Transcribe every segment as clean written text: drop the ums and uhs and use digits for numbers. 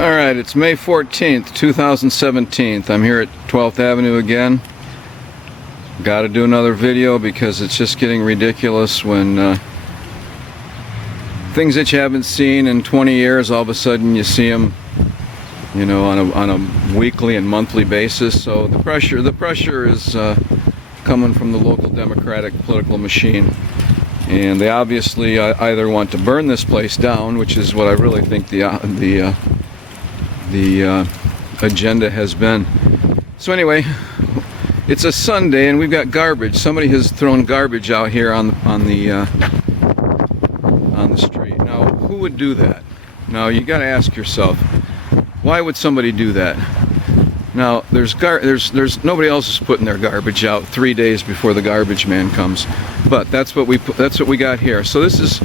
Alright, it's May 14th, 2017. I'm here at 12th Avenue again. Gotta do another video because it's just getting ridiculous when things that you haven't seen in 20 years, all of a sudden you see them, you know, on a weekly and monthly basis. So the pressure is coming from the local Democratic political machine. And they obviously either want to burn this place down, which is what I really think the agenda has been. So anyway, it's a Sunday and we've got garbage. Somebody has thrown garbage out here on the street. Now, who would do that? Now, you got to ask yourself, why would somebody do that? Now, there's nobody else is putting their garbage out 3 days before the garbage man comes. But that's what we got here. So this is,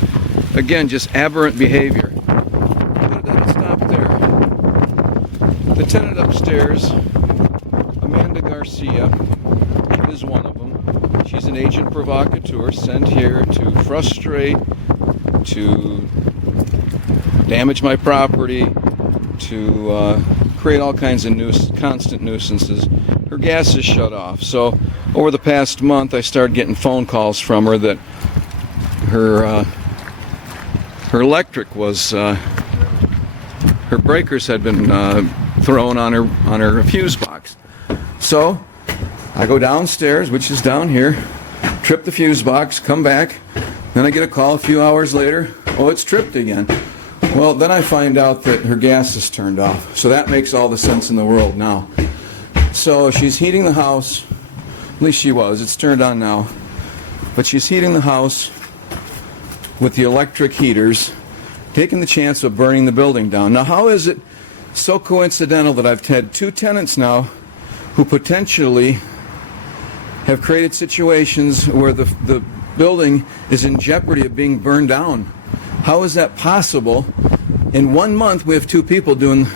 again, just aberrant behavior. But it doesn't stop there. The tenant upstairs, Amanda Garcia, is one of them. She's an agent provocateur sent here to frustrate, to damage my property, to create all kinds of constant nuisances. Her gas is shut off. So over the past month, I started getting phone calls from her that her electric was, her breakers had been thrown on her fuse box. So I go downstairs, which is down here, trip the fuse box, come back, then I get a call a few hours later, oh, it's tripped again. Well, then I find out that her gas is turned off. So that makes all the sense in the world now. So she's heating the house, at least she was, it's turned on now, but she's heating the house with the electric heaters, taking the chance of burning the building down. Now, how is it so coincidental that I've had two tenants now who potentially have created situations where the building is in jeopardy of being burned down? How is that possible? In 1 month, we have two people doing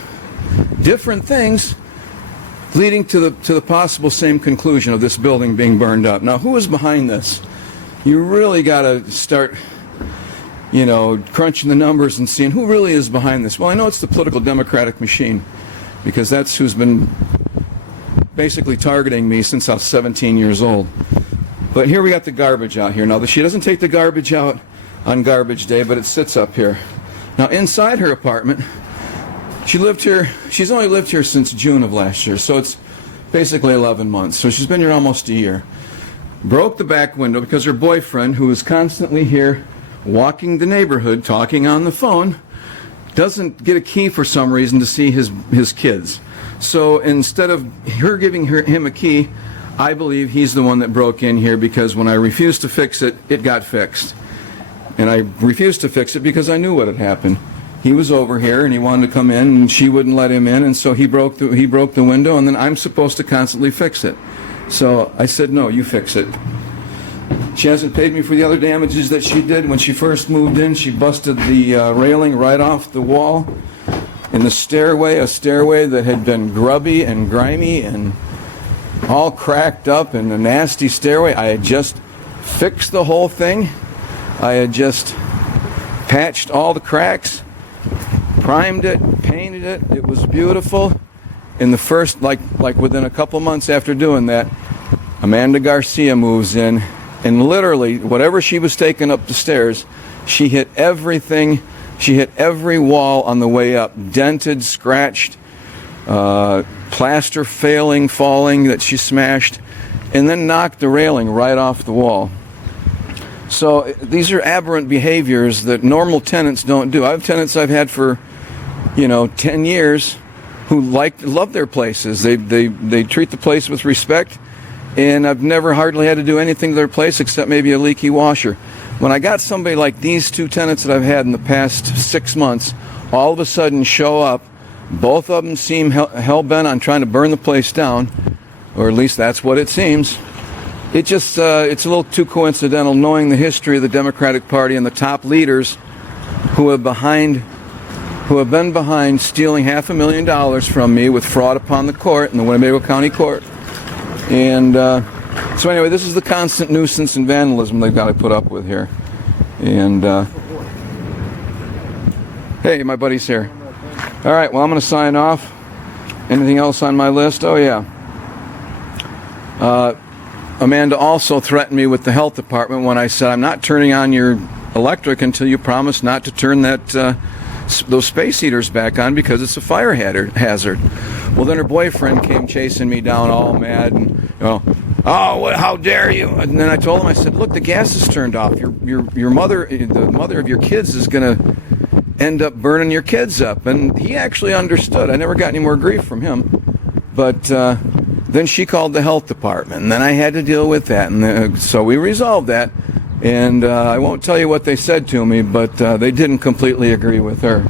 different things, leading to the possible same conclusion of this building being burned up. Now, who is behind this? You really got to start, you know, crunching the numbers and seeing who really is behind this. Well, I know it's the political Democratic machine, because that's who's been basically targeting me since I was 17 years old. But here we got the garbage out here. Now, she doesn't take the garbage out on garbage day, but it sits up here. Now, inside her apartment, she's only lived here since June of last year, so it's basically 11 months. So she's been here almost a year. Broke the back window because her boyfriend, who is constantly here walking the neighborhood, talking on the phone, doesn't get a key for some reason to see his kids. So instead of her giving him a key, I believe he's the one that broke in here, because when I refused to fix it, it got fixed. And I refused to fix it because I knew what had happened. He was over here and he wanted to come in and she wouldn't let him in, and so he broke the window, and then I'm supposed to constantly fix it. So I said, no, you fix it. She hasn't paid me for the other damages that she did. When she first moved in, she busted the railing right off the wall in the stairway, a stairway that had been grubby and grimy and all cracked up and a nasty stairway. I had just fixed the whole thing. I had just patched all the cracks, primed it, painted it. It was beautiful. In the first, like within a couple months after doing that, Amanda Garcia moves in, and literally, whatever she was taking up the stairs, she hit everything. She hit every wall on the way up, dented, scratched, plaster falling that she smashed, and then knocked the railing right off the wall. So these are aberrant behaviors that normal tenants don't do. I have tenants I've had for, 10 years who love their places. They treat the place with respect, and I've never hardly had to do anything to their place except maybe a leaky washer. When I got somebody like these two tenants that I've had in the past 6 months all of a sudden show up, both of them seem hell-bent on trying to burn the place down, or at least that's what it seems. It's a little too coincidental, knowing the history of the Democratic Party and the top leaders who have been behind stealing $500,000 from me with fraud upon the court in the Winnebago County Court. And so anyway, this is the constant nuisance and vandalism they've got to put up with here. And hey, my buddy's here. All right, well, I'm going to sign off. Anything else on my list? Oh, yeah. Amanda also threatened me with the health department when I said, I'm not turning on your electric until you promise not to turn those space heaters back on because it's a fire hazard. Well, then her boyfriend came chasing me down all mad and, oh, how dare you? And then I told him, I said, look, the gas is turned off. Your mother, the mother of your kids is going to end up burning your kids up. And he actually understood. I never got any more grief from him. But then she called the health department, and then I had to deal with that. And so we resolved that. And I won't tell you what they said to me, but they didn't completely agree with her.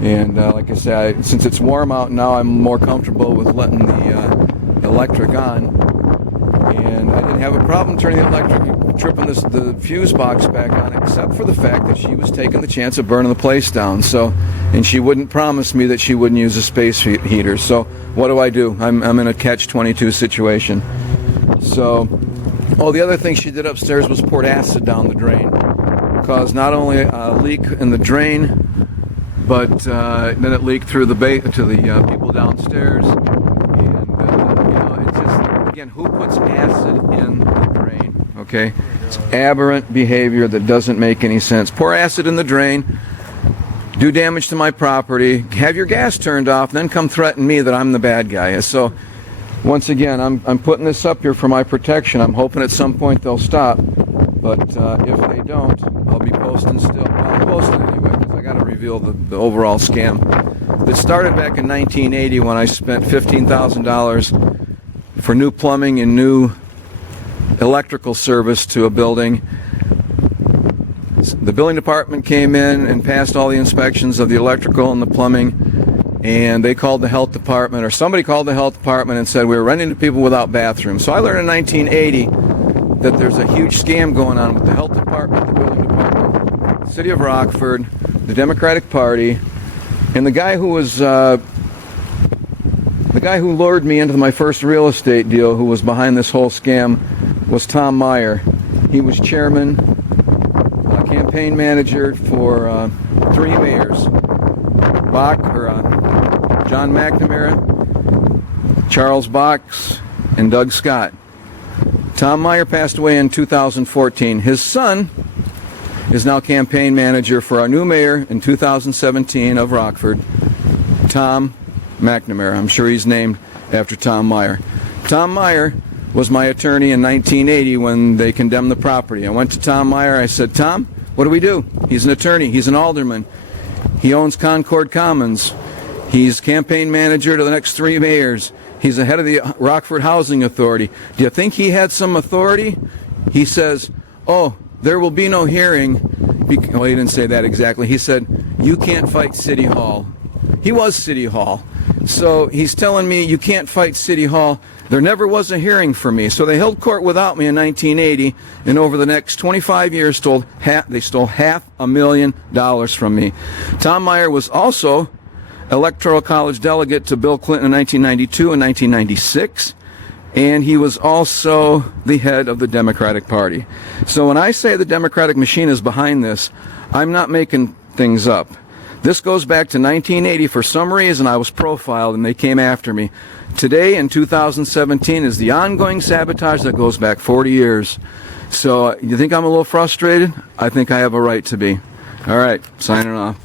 And like I said, since it's warm out now, I'm more comfortable with letting the electric on. And I didn't have a problem turning tripping the fuse box back on, except for the fact that she was taking the chance of burning the place down. So, and she wouldn't promise me that she wouldn't use a space heater. So what do? I'm in a catch-22 situation. So, the other thing she did upstairs was poured acid down the drain. Caused not only a leak in the drain, but then it leaked through to the people downstairs. And it's just, again, who puts acid in the drain? Okay, it's aberrant behavior that doesn't make any sense. Pour acid in the drain, do damage to my property, have your gas turned off, then come threaten me that I'm the bad guy. So, once again, I'm putting this up here for my protection. I'm hoping at some point they'll stop. But if they don't, I'll be posting still. Well, I'll post it anyway, because I got to reveal the overall scam. It started back in 1980 when I spent $15,000 for new plumbing and new electrical service to a building. The building department came in and passed all the inspections of the electrical and the plumbing, and they called the health department, or somebody called the health department and said we were renting to people without bathrooms. So I learned in 1980 that there's a huge scam going on with the health department, the building department, the City of Rockford, the Democratic Party, and the guy who lured me into my first real estate deal, who was behind this whole scam, was Tom Meyer. He was chairman, campaign manager for 3 mayors: John McNamara, Charles Box, and Doug Scott. Tom Meyer passed away in 2014. His son is now campaign manager for our new mayor in 2017 of Rockford, Tom McNamara. I'm sure he's named after Tom Meyer. Tom Meyer was my attorney in 1980 when they condemned the property. I went to Tom Meyer. I said, Tom, what do we do? He's an attorney. He's an alderman. He owns Concord Commons. He's campaign manager to the next 3 mayors. He's the head of the Rockford Housing Authority. Do you think he had some authority? He says, there will be no hearing. Well, he didn't say that exactly. He said, you can't fight City Hall. He was City Hall. So he's telling me you can't fight City Hall. There never was a hearing for me. So they held court without me in 1980, and over the next 25 years they stole $500,000 from me. Tom Meyer was also Electoral College delegate to Bill Clinton in 1992 and 1996, and he was also the head of the Democratic Party. So when I say the Democratic machine is behind this, I'm not making things up. This goes back to 1980. For some reason, I was profiled and they came after me. Today, in 2017, is the ongoing sabotage that goes back 40 years. So you think I'm a little frustrated? I think I have a right to be. All right, signing off.